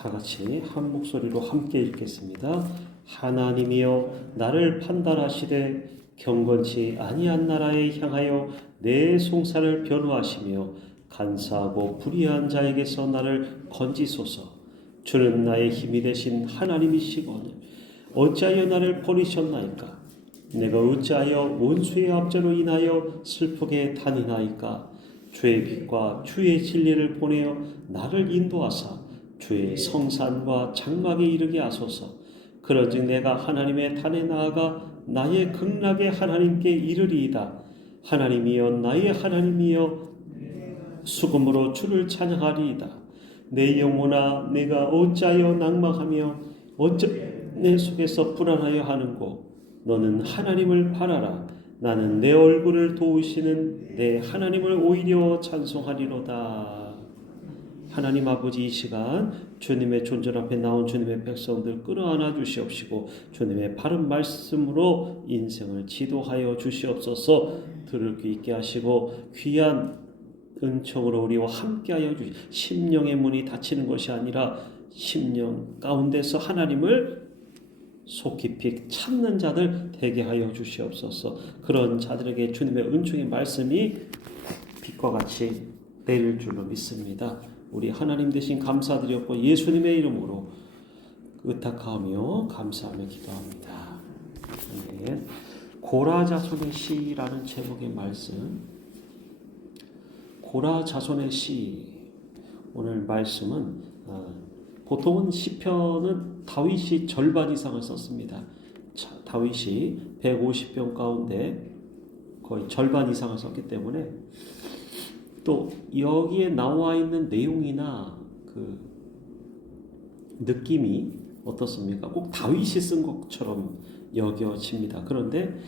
다 같이 한 목소리로 함께 읽겠습니다. 하나님이여 나를 판단하시되 경건치 아니한 나라에 향하여 내 송사를 변호하시며 간사하고 불의한 자에게서 나를 건지소서. 주는 나의 힘이 되신 하나님이시거늘 어찌하여 나를 버리셨나이까? 내가 어찌하여 원수의 압제로 인하여 슬프게 다니나이까? 주의 빛과 주의 진리를 보내어 나를 인도하사 주의 성산과 장막에 이르게 하소서. 그런즉 내가 하나님의 단에 나아가 나의 극락의 하나님께 이르리이다. 하나님이여 나의 하나님이여 수금으로 주를 찬양하리이다. 내 영혼아 내가 어찌하여 낭망하며 어찌 내 속에서 불안하여 하는고? 너는 하나님을 바라라. 나는 내 얼굴을 도우시는 내 하나님을 오히려 찬송하리로다. 하나님 아버지, 이 시간 주님의 존전 앞에 나온 주님의 백성들 끌어안아 주시옵시고 주님의 바른 말씀으로 인생을 지도하여 주시옵소서. 들을 귀 있게 하시고 귀한 은총으로 우리와 함께하여 주시. 심령의 문이 닫히는 것이 아니라 심령 가운데서 하나님을 속 깊이 찾는 자들 되게 하여 주시옵소서. 그런 자들에게 주님의 은총의 말씀이 빛과 같이 내릴 줄로 믿습니다. 우리 하나님 대신 감사드렸고 예수님의 이름으로 의탁하며 감사하며 기도합니다. 네. 고라 자손의 시라는 제목의 말씀. 고라 자손의 시. 오늘 말씀은 보통은 시편은 다윗이 절반 이상을 썼습니다. 다윗이 150편 가운데 거의 절반 이상을 썼기 때문에 또 여기에 나와 있는 내용이나 그 느낌이 어떻습니까? 꼭 다윗이 쓴 것처럼 여겨집니다. 그런데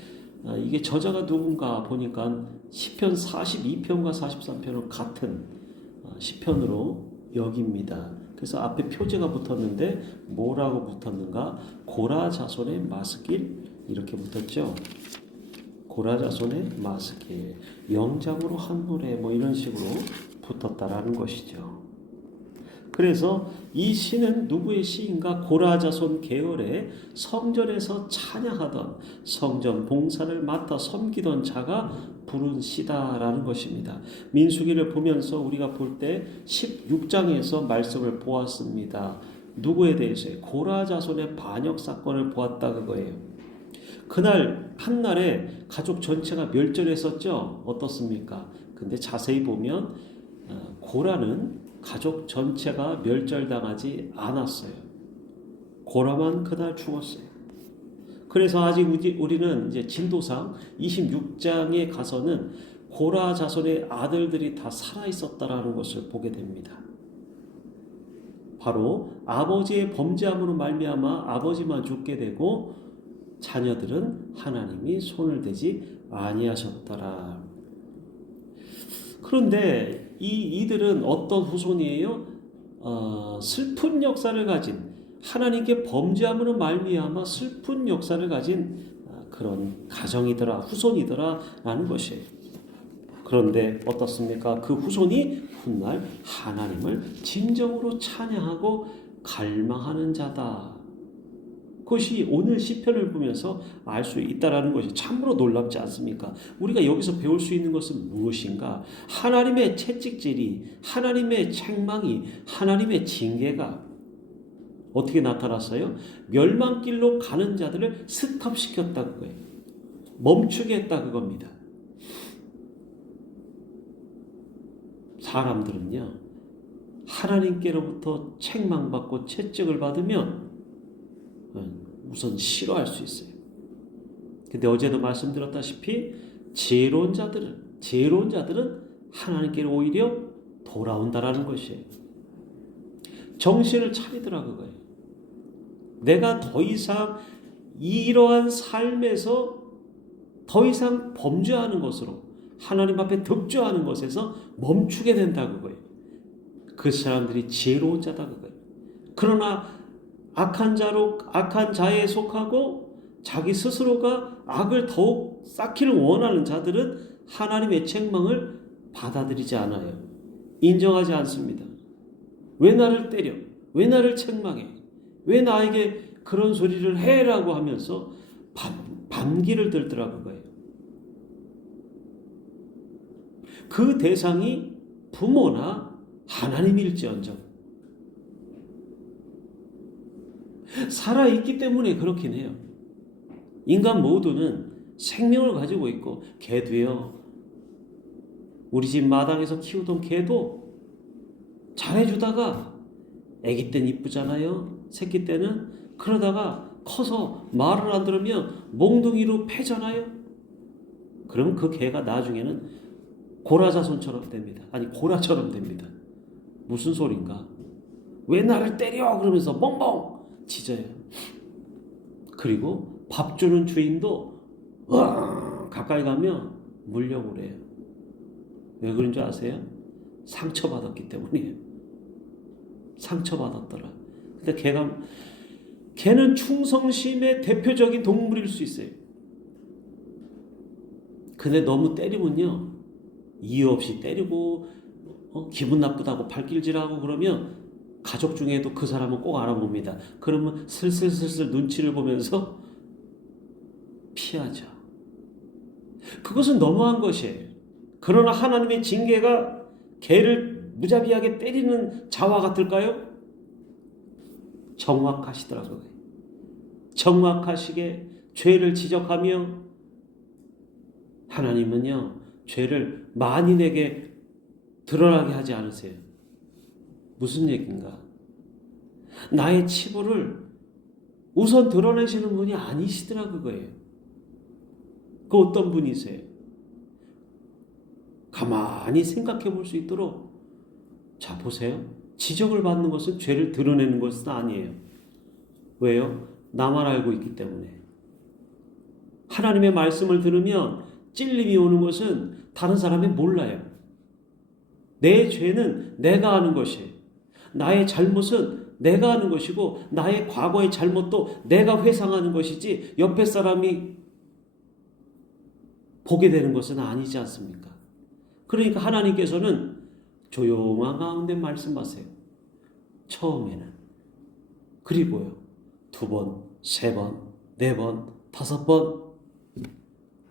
이게 저자가 누군가 보니까 시편 42편과 43편은 같은 시편으로 여깁니다. 그래서 앞에 표제가 붙었는데 뭐라고 붙었는가? 고라 자손의 마스길 이렇게 붙었죠. 고라 자손의 마스길, 영장으로 한 노래 뭐 이런 식으로 붙었다라는 것이죠. 그래서 이 시는 누구의 시인가? 고라 자손 계열의 성전에서 찬양하던 성전 봉사를 맡아 섬기던 자가 부른 시다라는 것입니다. 민수기를 보면서 우리가 볼 때 16장에서 말씀을 보았습니다. 누구에 대해서요? 고라 자손의 반역 사건을 보았다 그거예요. 그날 한날에 가족 전체가 멸절했었죠. 어떻습니까? 근데 자세히 보면 고라는 가족 전체가 멸절당하지 않았어요. 고라만 그날 죽었어요. 그래서 아직 우리는 이제 진도상 26장에 가서는 고라 자손의 아들들이 다 살아 있었다라는 것을 보게 됩니다. 바로 아버지의 범죄함으로 말미암아 아버지만 죽게 되고 자녀들은 하나님이 손을 대지 아니하셨더라. 그런데 이들은 어떤 후손이에요? 슬픈 역사를 가진 하나님께 범죄함으로 말미암아 슬픈 역사를 가진 그런 가정이더라, 후손이더라라는 것이에요. 그런데 어떻습니까? 그 후손이 훗날 하나님을 진정으로 찬양하고 갈망하는 자다. 그것이 오늘 시편을 보면서 알 수 있다라는 것이 참으로 놀랍지 않습니까? 우리가 여기서 배울 수 있는 것은 무엇인가? 하나님의 채찍질이, 하나님의 책망이, 하나님의 징계가 어떻게 나타났어요? 멸망길로 가는 자들을 스톱시켰다 그거예요. 멈추게 했다 그겁니다. 사람들은요, 하나님께로부터 책망받고 채찍을 받으면 우선 싫어할 수 있어요. 근데 어제도 말씀드렸다시피 지혜로운 자들은 하나님께로 오히려 돌아온다라는 것이에요. 정신을 차리더라 그거예요. 내가 더 이상 이러한 삶에서 더 이상 범죄하는 것으로 하나님 앞에 득죄하는 것에서 멈추게 된다 그거예요. 그 사람들이 지혜로운 자다 그거예요. 그러나 악한 자에 속하고 자기 스스로가 악을 더욱 쌓기를 원하는 자들은 하나님의 책망을 받아들이지 않아요. 인정하지 않습니다. 왜 나를 때려? 왜 나를 책망해? 왜 나에게 그런 소리를 해라고 하면서 반기를 들더라고 거예요. 그 대상이 부모나 하나님일지언정 살아있기 때문에 그렇긴 해요. 인간 모두는 생명을 가지고 있고, 개도요, 우리 집 마당에서 키우던 개도 잘해주다가 아기 때는 이쁘잖아요. 새끼 때는. 그러다가 커서 말을 안 들으면 몽둥이로 패잖아요. 그러면 그 개가 나중에는 고라자손처럼 됩니다. 아니, 고라처럼 됩니다. 무슨 소린가? 왜 나를 때려? 그러면서 멍멍 짖어요. 그리고 밥 주는 주인도 가까이 가면 물려고 그래요. 왜 그런 줄 아세요? 상처받았기 때문이에요. 상처받았더라. 근데 걔는 충성심의 대표적인 동물일 수 있어요. 근데 너무 때리면요, 이유 없이 때리고 기분 나쁘다고 발길질하고 그러면 가족 중에도 그 사람은 꼭 알아봅니다. 그러면 슬슬 눈치를 보면서 피하죠. 그것은 너무한 것이에요. 그러나 하나님의 징계가 개를 무자비하게 때리는 자와 같을까요? 정확하시더라고요. 정확하시게 죄를 지적하며 하나님은요, 죄를 만인에게 드러나게 하지 않으세요. 무슨 얘기인가? 나의 치부를 우선 드러내시는 분이 아니시더라 그거예요. 그 어떤 분이세요? 가만히 생각해 볼 수 있도록, 자 보세요. 지적을 받는 것은 죄를 드러내는 것은 아니에요. 왜요? 나만 알고 있기 때문에. 하나님의 말씀을 들으면 찔림이 오는 것은 다른 사람이 몰라요. 내 죄는 내가 아는 것이에요. 나의 잘못은 내가 아는 것이고, 나의 과거의 잘못도 내가 회상하는 것이지 옆에 사람이 보게 되는 것은 아니지 않습니까? 그러니까 하나님께서는 조용한 가운데 말씀하세요. 처음에는. 그리고요, 2번, 3번, 4번, 5번.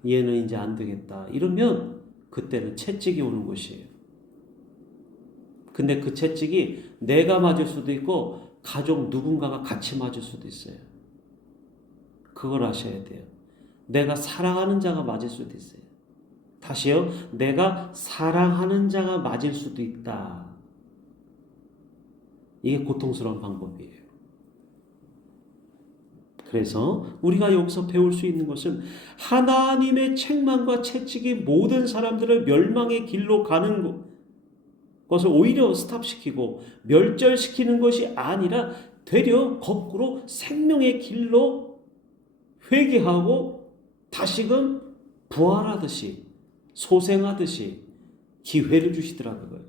얘는 이제 안 되겠다. 이러면 그때는 채찍이 오는 것이에요. 근데 그 채찍이 내가 맞을 수도 있고 가족 누군가가 같이 맞을 수도 있어요. 그걸 아셔야 돼요. 내가 사랑하는 자가 맞을 수도 있어요. 다시요. 내가 사랑하는 자가 맞을 수도 있다. 이게 고통스러운 방법이에요. 그래서 우리가 여기서 배울 수 있는 것은 하나님의 책망과 채찍이 모든 사람들을 멸망의 길로 가는 것을 오히려 스탑시키고 멸절시키는 것이 아니라 되려 거꾸로 생명의 길로 회개하고 다시금 부활하듯이 소생하듯이 기회를 주시더라고요.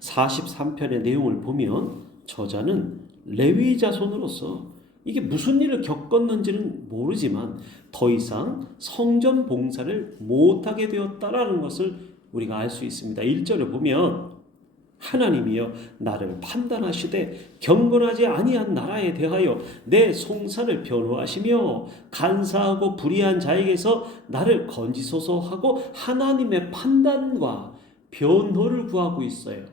43편의 내용을 보면 저자는 레위 자손으로서 이게 무슨 일을 겪었는지는 모르지만 더 이상 성전 봉사를 못하게 되었다라는 것을 우리가 알 수 있습니다. 1절을 보면 하나님이여 나를 판단하시되 경건하지 아니한 나라에 대하여 내 송사를 변호하시며 간사하고 불의한 자에게서 나를 건지소서 하고 하나님의 판단과 변호를 구하고 있어요.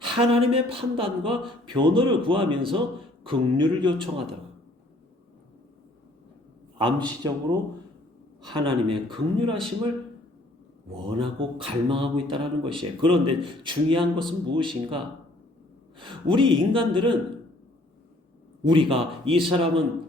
하나님의 판단과 변호를 구하면서 긍휼을 요청하더라고요. 암시적으로 하나님의 긍휼하심을 원하고 갈망하고 있다는 것이에요. 그런데 중요한 것은 무엇인가? 우리 인간들은 우리가 이 사람은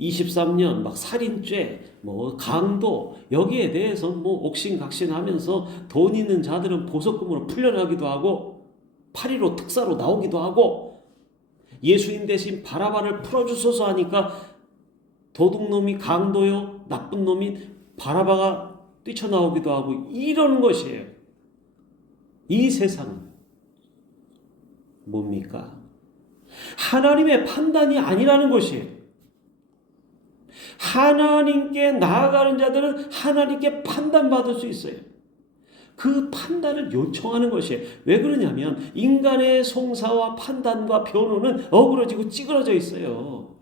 23년 막 살인죄, 강도 여기에 대해서 옥신각신하면서 돈 있는 자들은 보석금으로 풀려나기도 하고 8.15 특사로 나오기도 하고 예수님 대신 바라바를 풀어주소서 하니까 도둑놈이 강도요, 나쁜 놈이 바라바가 뛰쳐나오기도 하고 이러는 것이에요. 이 세상은 뭡니까? 하나님의 판단이 아니라는 것이에요. 하나님께 나아가는 자들은 하나님께 판단받을 수 있어요. 그 판단을 요청하는 것이에요. 왜 그러냐면 인간의 송사와 판단과 변호는 어그러지고 찌그러져 있어요.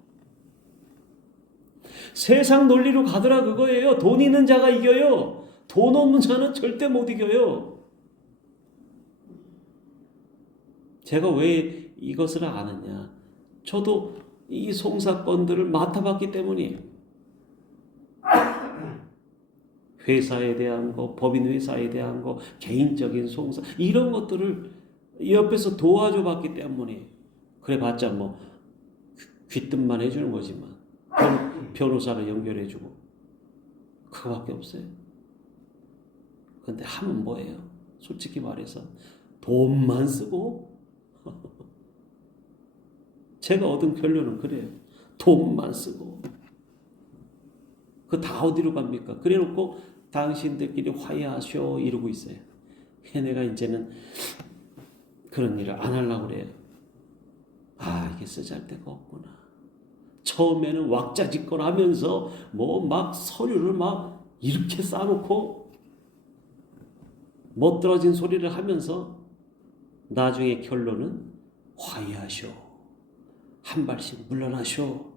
세상 논리로 가더라 그거예요. 돈 있는 자가 이겨요. 돈 없는 자는 절대 못 이겨요. 제가 왜 이것을 아느냐? 저도 이 송사건들을 맡아봤기 때문이에요. 회사에 대한 거, 법인 회사에 대한 거, 개인적인 송사 이런 것들을 옆에서 도와줘 봤기 때문에 그래 봤자 뭐 귀뜸만 해주는 거지만 변호사를 연결해주고 그거밖에 없어요. 근데 하면 뭐예요? 솔직히 말해서 돈만 쓰고 제가 얻은 결론은 그래요. 돈만 쓰고 그 다 어디로 갑니까? 그래놓고 당신들끼리 화해하쇼 이러고 있어요. 내가 이제는 그런 일을 안 하려고 그래요. 아, 이게 쓰잘데가 없구나. 처음에는 왁자지껄 하면서 뭐 막 서류를 막 이렇게 쌓아놓고 멋들어진 소리를 하면서 나중에 결론은 화해하쇼. 한 발씩 물러나쇼.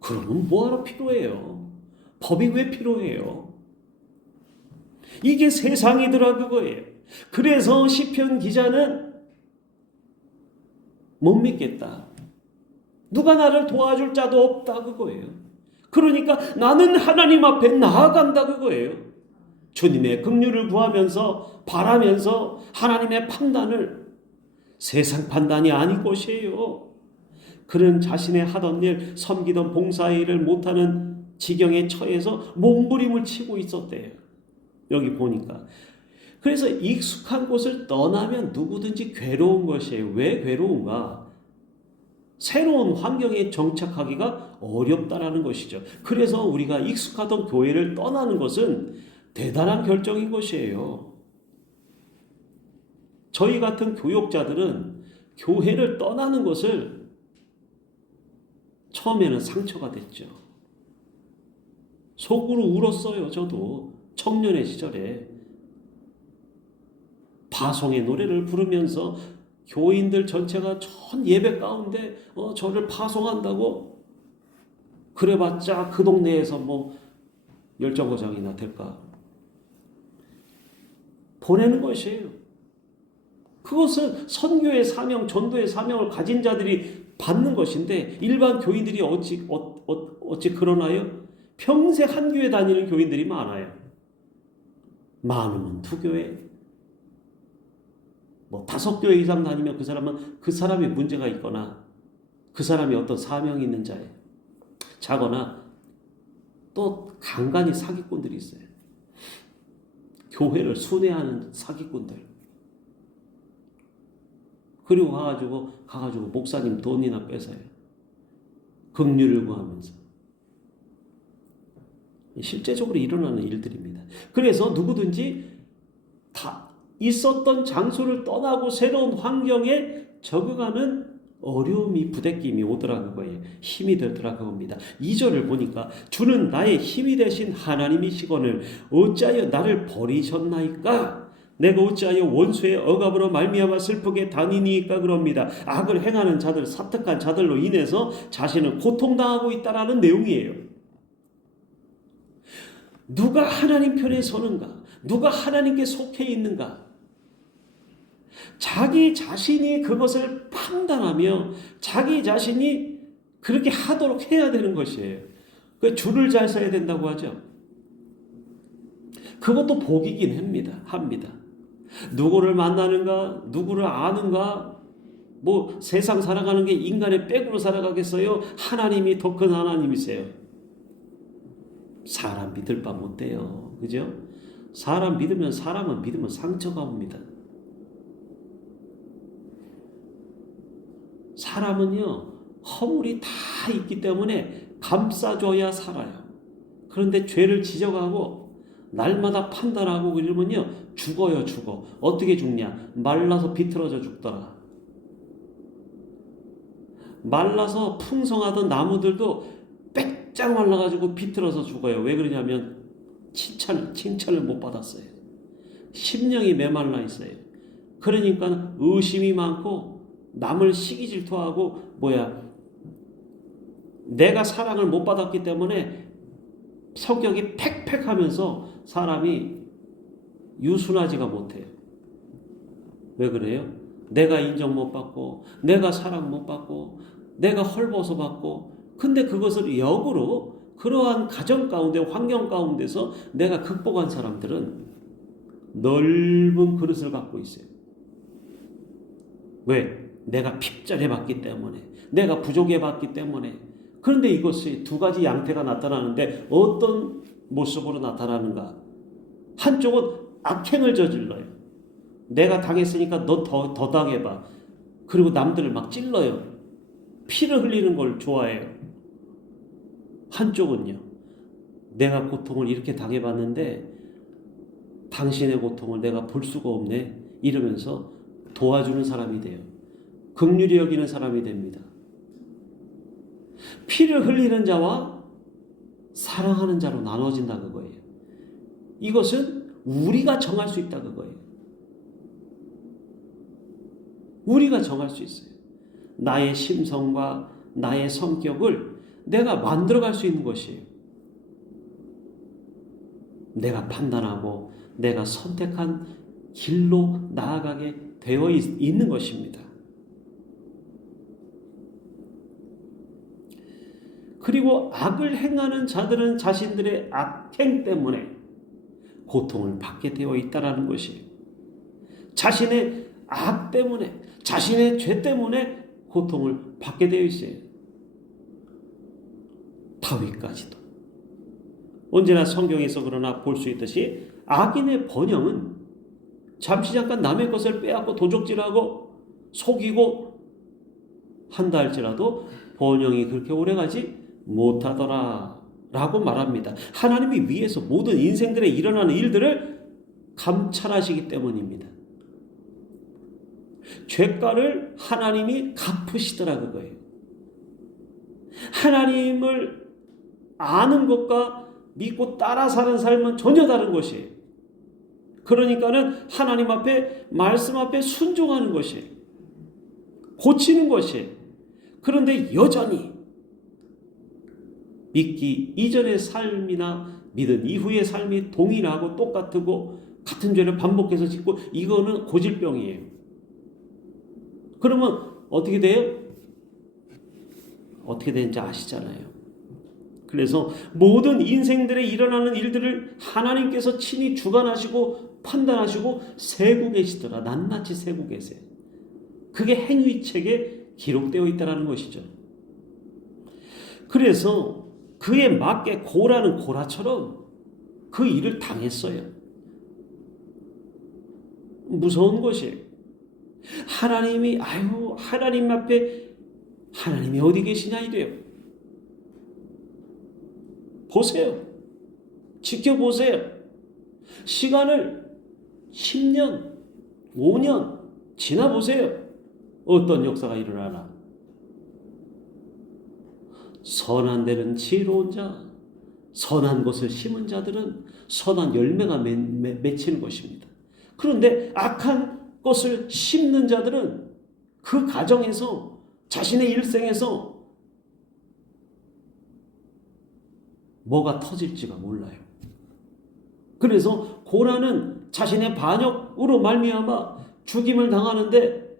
그러면 뭐하러 필요해요? 법이 왜 필요해요? 이게 세상이더라 그거예요. 그래서 시편 기자는 못 믿겠다. 누가 나를 도와줄 자도 없다 그거예요. 그러니까 나는 하나님 앞에 나아간다 그거예요. 주님의 긍휼을 구하면서 바라면서 하나님의 판단을 세상 판단이 아닌 것이에요. 그는 자신의 하던 일, 섬기던 봉사의 일을 못하는 지경에 처해서 몸부림을 치고 있었대요. 여기 보니까. 그래서 익숙한 곳을 떠나면 누구든지 괴로운 것이에요. 왜 괴로운가? 새로운 환경에 정착하기가 어렵다라는 것이죠. 그래서 우리가 익숙하던 교회를 떠나는 것은 대단한 결정인 것이에요. 저희 같은 교역자들은 교회를 떠나는 것을 처음에는 상처가 됐죠. 속으로 울었어요. 저도 청년의 시절에 파송의 노래를 부르면서 교인들 전체가 전 예배 가운데 저를 파송한다고 그래봤자 그 동네에서 뭐 열정거장이나 될까 보내는 것이에요. 그것은 선교의 사명, 전도의 사명을 가진 자들이 받는 것인데 일반 교인들이 어찌 그러나요? 평생 한 교회 다니는 교인들이 많아요. 많으면 두 교회, 뭐 5교회 이상 다니면 그 사람이 문제가 있거나 그 사람이 어떤 사명이 있는 자예요. 자거나 또 간간히 사기꾼들이 있어요. 교회를 순회하는 사기꾼들. 그리고 가가지고 목사님 돈이나 뺏어요. 긍휼을 구하면서. 실제적으로 일어나는 일들입니다. 그래서 누구든지 다 있었던 장소를 떠나고 새로운 환경에 적응하는 어려움이 부대낌이 오더라 그거예요. 힘이 들더라 그겁니다. 2절을 보니까 주는 나의 힘이 되신 하나님이시거늘 어찌하여 나를 버리셨나이까? 내가 어찌하여 원수의 억압으로 말미암아 슬프게 다니니까 그럽니다. 악을 행하는 자들, 사특한 자들로 인해서 자신은 고통당하고 있다라는 내용이에요. 누가 하나님 편에 서는가? 누가 하나님께 속해 있는가? 자기 자신이 그것을 판단하며 자기 자신이 그렇게 하도록 해야 되는 것이에요. 그 줄을 잘 서야 된다고 하죠. 그것도 복이긴 합니다. 누구를 만나는가? 누구를 아는가? 뭐 세상 살아가는 게 인간의 백으로 살아가겠어요? 하나님이 더 큰 하나님이세요. 사람 믿을 바 못 돼요. 그죠? 사람은 믿으면 상처가 옵니다. 사람은요, 허물이 다 있기 때문에 감싸줘야 살아요. 그런데 죄를 지적하고 날마다 판단하고 그러면요, 죽어요. 어떻게 죽냐? 말라서 비틀어져 죽더라. 말라서 풍성하던 나무들도 쫙 말라가지고 비틀어서 죽어요. 왜 그러냐면 칭찬을 못 받았어요. 심령이 메말라 있어요. 그러니까 의심이 많고 남을 시기 질투하고 내가 사랑을 못 받았기 때문에 성격이 팩팩하면서 사람이 유순하지가 못해요. 왜 그래요? 내가 인정 못 받고 내가 사랑 못 받고 내가 헐벗어 받고, 근데 그것을 역으로 그러한 가정 가운데 환경 가운데서 내가 극복한 사람들은 넓은 그릇을 갖고 있어요. 왜? 내가 핍절해 봤기 때문에, 내가 부족해 봤기 때문에. 그런데 이것이 두 가지 양태가 나타나는데 어떤 모습으로 나타나는가? 한쪽은 악행을 저질러요. 내가 당했으니까 너 더 당해봐. 그리고 남들을 막 찔러요. 피를 흘리는 걸 좋아해요. 한쪽은요, 내가 고통을 이렇게 당해봤는데 당신의 고통을 내가 볼 수가 없네 이러면서 도와주는 사람이 돼요. 긍휼히 여기는 사람이 됩니다. 피를 흘리는 자와 사랑하는 자로 나눠진다 그거예요. 이것은 우리가 정할 수 있다 그거예요. 우리가 정할 수 있어요. 나의 심성과 나의 성격을 내가 만들어갈 수 있는 것이에요. 내가 판단하고 내가 선택한 길로 나아가게 되어 있는 것입니다. 그리고 악을 행하는 자들은 자신들의 악행 때문에 고통을 받게 되어 있다는 것이에요. 자신의 악 때문에, 자신의 죄 때문에 고통을 받게 되어 있어요. 다윗까지도. 언제나 성경에서 그러나 볼 수 있듯이 악인의 번영은 잠시 잠깐 남의 것을 빼앗고 도적질하고 속이고 한다 할지라도 번영이 그렇게 오래가지 못하더라 라고 말합니다. 하나님이 위에서 모든 인생들에 일어나는 일들을 감찰하시기 때문입니다. 죄가를 하나님이 갚으시더라 그거예요. 하나님을 아는 것과 믿고 따라 사는 삶은 전혀 다른 것이에요. 그러니까는 하나님 앞에, 말씀 앞에 순종하는 것이에요. 고치는 것이에요. 그런데 여전히 믿기 이전의 삶이나 믿은 이후의 삶이 동일하고 똑같고 같은 죄를 반복해서 짓고, 이거는 고질병이에요. 그러면 어떻게 돼요? 어떻게 되는지 아시잖아요. 그래서 모든 인생들에 일어나는 일들을 하나님께서 친히 주관하시고 판단하시고 세고 계시더라. 낱낱이 세고 계세요. 그게 행위책에 기록되어 있다는 것이죠. 그래서 그에 맞게 고라는 고라처럼 그 일을 당했어요. 무서운 것이에요. 하나님이 하나님 앞에 하나님이 어디 계시냐 이래요. 보세요. 지켜보세요. 시간을 10년, 5년 지나보세요. 어떤 역사가 일어나나. 선한 데는 지혜로운 자, 선한 것을 심은 자들은 선한 열매가 맺히는 것입니다. 그런데 악한 것을 심는 자들은 그 가정에서, 자신의 일생에서 뭐가 터질지가 몰라요. 그래서 고라는 자신의 반역으로 말미암아 죽임을 당하는데,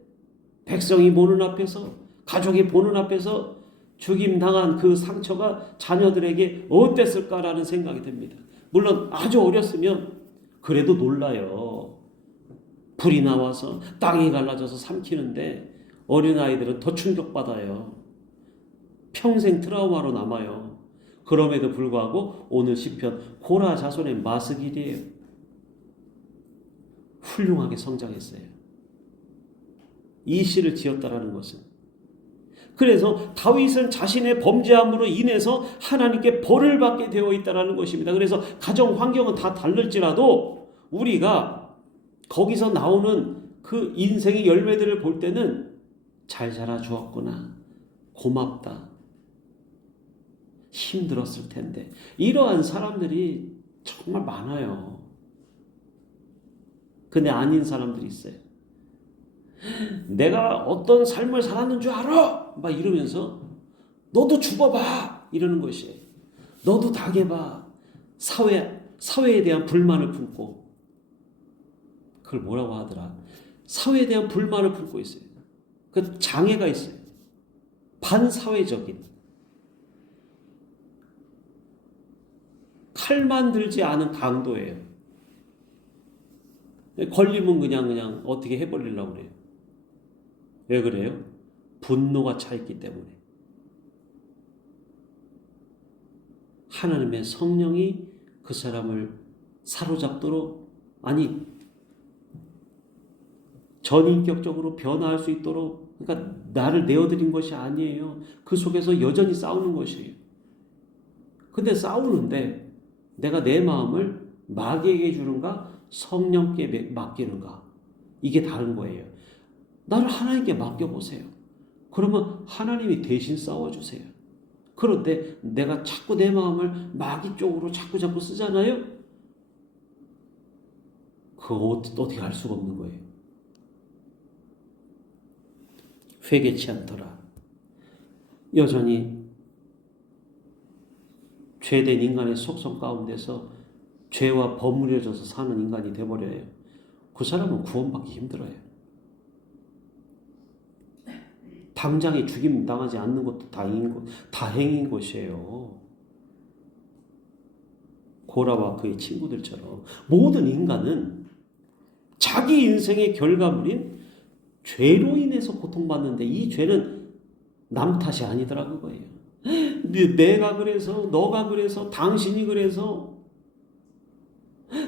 백성이 보는 앞에서, 가족이 보는 앞에서 죽임당한 그 상처가 자녀들에게 어땠을까라는 생각이 듭니다. 물론 아주 어렸으면 그래도 놀라요. 불이 나와서 땅이 갈라져서 삼키는데 어린아이들은 더 충격받아요. 평생 트라우마로 남아요. 그럼에도 불구하고 오늘 시편 고라 자손의 마스길이에요. 훌륭하게 성장했어요. 이 시를 지었다라는 것은, 그래서 다윗은 자신의 범죄함으로 인해서 하나님께 벌을 받게 되어 있다는 것입니다. 그래서 가정 환경은 다 다를지라도 우리가 거기서 나오는 그 인생의 열매들을 볼 때는 잘 자라주었구나, 고맙다, 힘들었을 텐데, 이러한 사람들이 정말 많아요. 근데 아닌 사람들이 있어요. 내가 어떤 삶을 살았는 줄 알아? 막 이러면서 너도 죽어봐 이러는 것이에요. 너도 당해봐. 사회에 대한 불만을 품고, 그걸 뭐라고 하더라? 사회에 대한 불만을 품고 있어요. 그 장애가 있어요. 반사회적인, 칼만 들지 않은 강도예요. 걸리면 그냥 어떻게 해버리려고 그래요. 왜 그래요? 분노가 차 있기 때문에. 하나님의 성령이 그 사람을 사로잡도록, 아니 전인격적으로 변화할 수 있도록, 그러니까 나를 내어드린 것이 아니에요. 그 속에서 여전히 싸우는 것이에요. 근데 싸우는데 내가 내 마음을 마귀에게 주는가 성령께 맡기는가, 이게 다른 거예요. 나를 하나님께 맡겨보세요. 그러면 하나님이 대신 싸워주세요. 그런데 내가 자꾸 내 마음을 마귀 쪽으로 자꾸 쓰잖아요. 그거 어떻게 할 수가 없는 거예요. 회개치 않더라. 여전히 죄된 인간의 속성 가운데서 죄와 버무려져서 사는 인간이 돼버려요. 그 사람은 구원받기 힘들어요. 당장에 죽임 당하지 않는 것도 다행인 것이에요. 고라와 그의 친구들처럼 모든 인간은 자기 인생의 결과물인 죄로 인해서 고통받는데, 이 죄는 남 탓이 아니더라 그거예요. 내가 그래서, 너가 그래서, 당신이 그래서,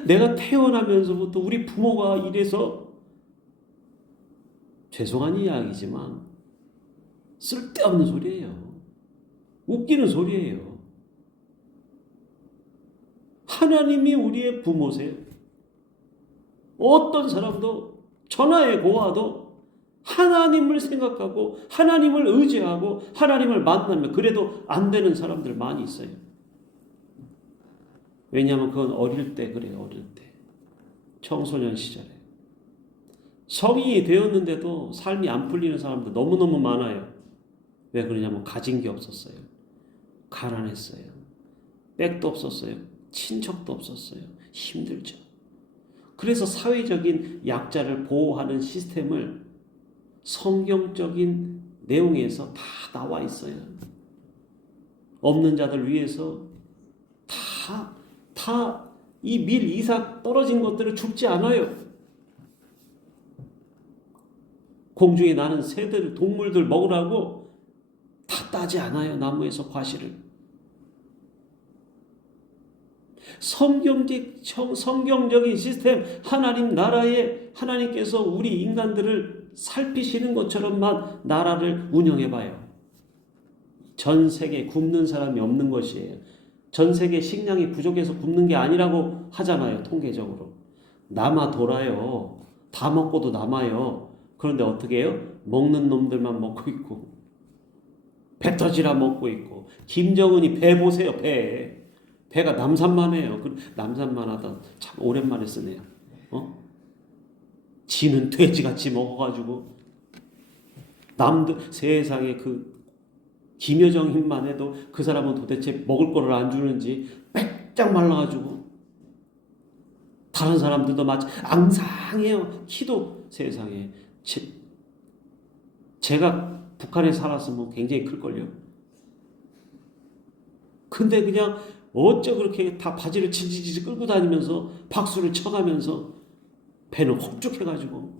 내가 태어나면서부터 우리 부모가 이래서, 죄송한 이야기지만 쓸데없는 소리예요. 웃기는 소리예요. 하나님이 우리의 부모세요. 어떤 사람도 천하의 고아도 하나님을 생각하고 하나님을 의지하고 하나님을 만나면 그래도 안 되는 사람들 많이 있어요. 왜냐하면 그건 어릴 때 그래요. 어릴 때. 청소년 시절에. 성인이 되었는데도 삶이 안 풀리는 사람들 너무너무 많아요. 왜 그러냐면 가진 게 없었어요. 가난했어요. 백도 없었어요. 친척도 없었어요. 힘들죠. 그래서 사회적인 약자를 보호하는 시스템을 성경적인 내용에서 다 나와 있어요. 없는 자들 위해서 다 이 밀 이삭 떨어진 것들을 줍지 않아요. 공중에 나는 새들, 동물들 먹으라고 다 따지 않아요. 나무에서 과실을. 성경적인 시스템, 하나님 나라에 하나님께서 우리 인간들을 살피시는 것처럼만 나라를 운영해봐요. 전 세계에 굶는 사람이 없는 것이에요. 전 세계 식량이 부족해서 굶는 게 아니라고 하잖아요. 통계적으로. 남아 돌아요. 다 먹고도 남아요. 그런데 어떻게 해요? 먹는 놈들만 먹고 있고, 배 터지라 먹고 있고. 김정은이 배 보세요. 배가 남산만 해요. 남산만 하다 참 오랜만에 쓰네요. 지는 돼지같이 먹어가지고, 남들 세상에 그 김여정 힘만 해도 그 사람은 도대체 먹을 거를 안 주는지 빼짝 말라가지고, 다른 사람들도 마치 앙상해요. 키도 세상에. 제가 북한에 살았으면 굉장히 클걸요. 근데 그냥 어쩌 그렇게 다 바지를 질질질 끌고 다니면서 박수를 쳐가면서 배는 홀쭉해가지고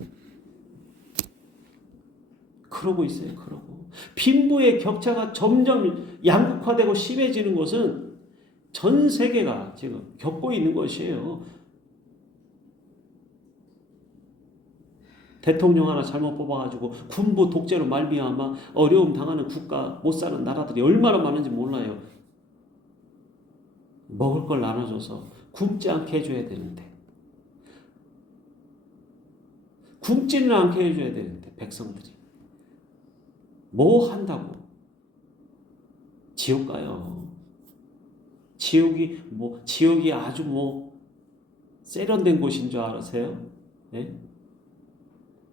그러고 있어요. 그러고 빈부의 격차가 점점 양극화되고 심해지는 것은 전 세계가 지금 겪고 있는 것이에요. 대통령 하나 잘못 뽑아가지고 군부 독재로 말미암아 어려움 당하는 국가, 못 사는 나라들이 얼마나 많은지 몰라요. 먹을 걸 나눠줘서 굶지 않게 해줘야 되는데, 굶지는 않게 해줘야 되는데 백성들이 뭐 한다고 지옥 가요. 지옥이 아주 세련된 곳인 줄 아세요? 예?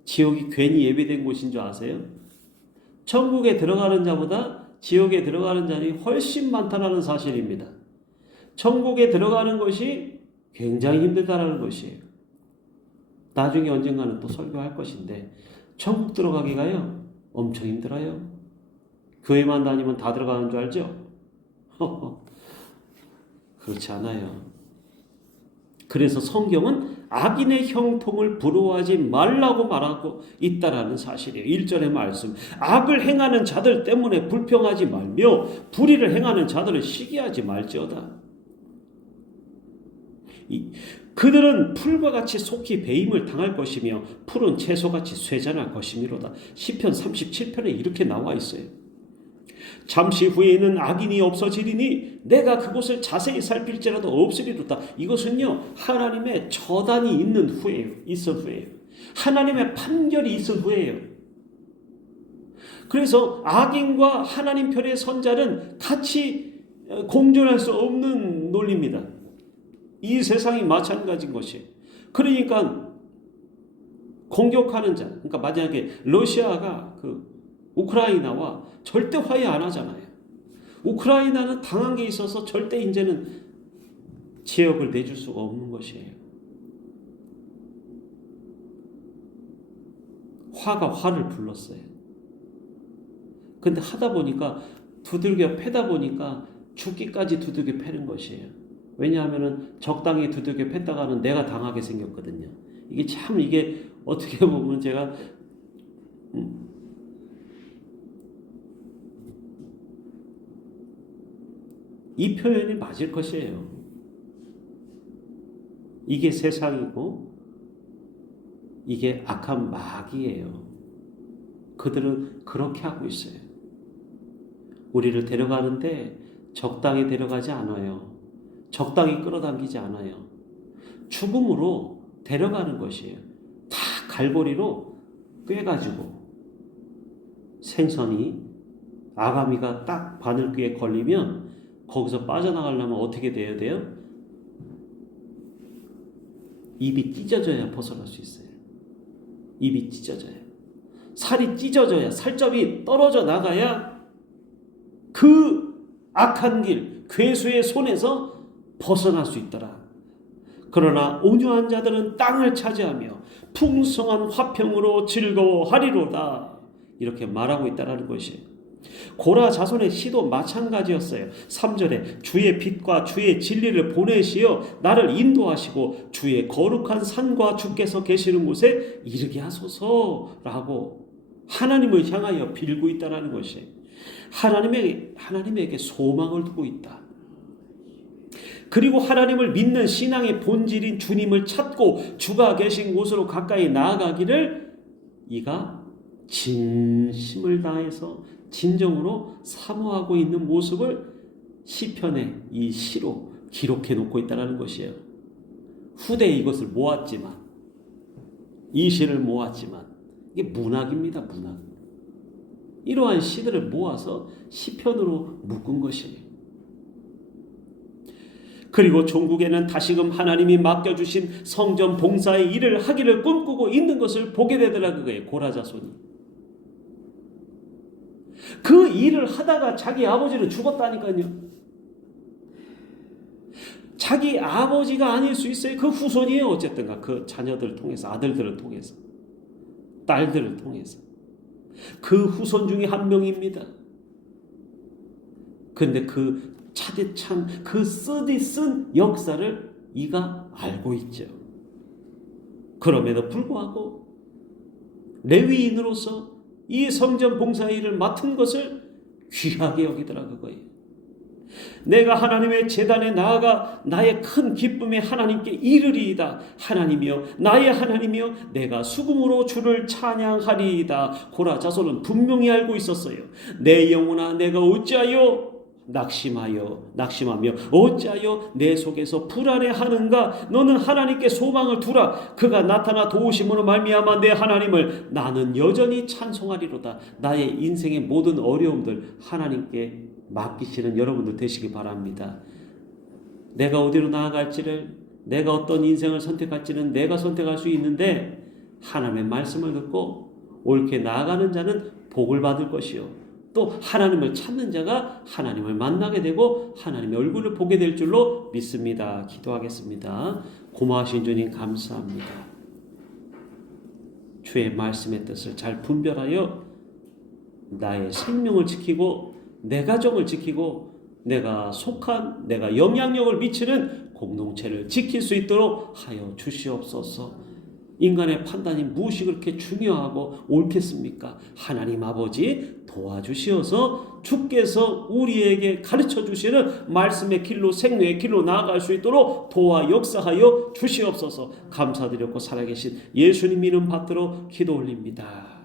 지옥이 괜히 예비된 곳인 줄 아세요? 천국에 들어가는 자보다 지옥에 들어가는 자는 훨씬 많다는 사실입니다. 천국에 들어가는 것이 굉장히 힘들다라는 것이에요. 나중에 언젠가는 또 설교할 것인데 천국 들어가기가요 엄청 힘들어요. 교회만 다니면 다 들어가는 줄 알죠? 그렇지 않아요. 그래서 성경은 악인의 형통을 부러워하지 말라고 말하고 있다라는 사실이에요. 1절의 말씀. 악을 행하는 자들 때문에 불평하지 말며 불의를 행하는 자들을 시기하지 말지어다. 그들은 풀과 같이 속히 배임을 당할 것이며 풀은 채소같이 쇠잔할 것이미로다. 시편 37편에 이렇게 나와 있어요. 잠시 후에는 악인이 없어지리니 내가 그곳을 자세히 살필지라도 없으리로다. 이것은요 하나님의 처단이 있는 후에요. 있은 후에요. 하나님의 판결이 있은 후에요. 그래서 악인과 하나님 편의 선자는 같이 공존할 수 없는 논리입니다. 이 세상이 마찬가지인 것이에요. 그러니까 공격하는 자, 그러니까 만약에 러시아가 우크라이나와 절대 화해 안 하잖아요. 우크라이나는 당한 게 있어서 절대 이제는 지역을 내줄 수가 없는 것이에요. 화가 화를 불렀어요. 근데 하다 보니까 두들겨 패다 보니까 죽기까지 두들겨 패는 것이에요. 왜냐하면 적당히 두들겨 팼다가는 내가 당하게 생겼거든요. 이게 어떻게 보면 제가 이 표현이 맞을 것이에요. 이게 세상이고 이게 악한 마귀예요. 그들은 그렇게 하고 있어요. 우리를 데려가는데 적당히 데려가지 않아요. 적당히 끌어당기지 않아요. 죽음으로 데려가는 것이에요. 다 갈고리로 꿰가지고 생선이 아가미가 딱 바늘귀에 걸리면 거기서 빠져나가려면 어떻게 돼야 돼요? 입이 찢어져야 벗어날 수 있어요. 입이 찢어져요. 살이 찢어져야, 살점이 떨어져 나가야 그 악한 길, 괴수의 손에서 벗어날 수 있더라. 그러나 온유한 자들은 땅을 차지하며 풍성한 화평으로 즐거워하리로다. 이렇게 말하고 있다는 것이에요. 고라 자손의 시도 마찬가지였어요. 3절에 주의 빛과 주의 진리를 보내시어 나를 인도하시고 주의 거룩한 산과 주께서 계시는 곳에 이르게 하소서라고 하나님을 향하여 빌고 있다는 것이에요. 하나님에게 소망을 두고 있다. 그리고 하나님을 믿는 신앙의 본질인 주님을 찾고 주가 계신 곳으로 가까이 나아가기를 이가 진심을 다해서 진정으로 사모하고 있는 모습을 시편의 이 시로 기록해 놓고 있다는 것이에요. 후대에 이것을 모았지만, 이 시를 모았지만 이게 문학입니다. 문학. 이러한 시들을 모아서 시편으로 묶은 것이에요. 그리고 종국에는 다시금 하나님이 맡겨주신 성전 봉사의 일을 하기를 꿈꾸고 있는 것을 보게 되더라. 그거예요. 고라 자손이. 그 일을 하다가 자기 아버지는 죽었다니까요. 자기 아버지가 아닐 수 있어요. 그 후손이에요. 어쨌든가 그 자녀들을 통해서, 아들들을 통해서, 딸들을 통해서 그 후손 중에 한 명입니다. 그런데 그 차디찬 그 쓰디쓴 역사를 이가 알고 있죠. 그럼에도 불구하고 레위인으로서 이 성전 봉사 일을 맡은 것을 귀하게 여기더라. 그거예요. 내가 하나님의 제단에 나아가 나의 큰 기쁨에 하나님께 이르리이다. 하나님이여 나의 하나님이여 내가 수금으로 주를 찬양하리이다. 고라 자손은 분명히 알고 있었어요. 내 영혼아 내가 어찌하여 낙심하며 어찌하여 내 속에서 불안해하는가. 너는 하나님께 소망을 두라. 그가 나타나 도우심으로 말미암아 내 하나님을 나는 여전히 찬송하리로다. 나의 인생의 모든 어려움들 하나님께 맡기시는 여러분들 되시기 바랍니다. 내가 어디로 나아갈지를 내가 어떤 인생을 선택할지는 내가 선택할 수 있는데 하나님의 말씀을 듣고 옳게 나아가는 자는 복을 받을 것이요 또 하나님을 찾는 자가 하나님을 만나게 되고 하나님의 얼굴을 보게 될 줄로 믿습니다. 기도하겠습니다. 고마우신 주님 감사합니다. 주의 말씀의 뜻을 잘 분별하여 나의 생명을 지키고 내 가정을 지키고 내가 속한 내가 영향력을 미치는 공동체를 지킬 수 있도록 하여 주시옵소서. 인간의 판단이 무엇이 그렇게 중요하고 옳겠습니까? 하나님 아버지 도와주시어서 주께서 우리에게 가르쳐 주시는 말씀의 길로 생명의 길로 나아갈 수 있도록 도와 역사하여 주시옵소서. 감사드렸고 살아계신 예수님 이름 받들어 기도 올립니다.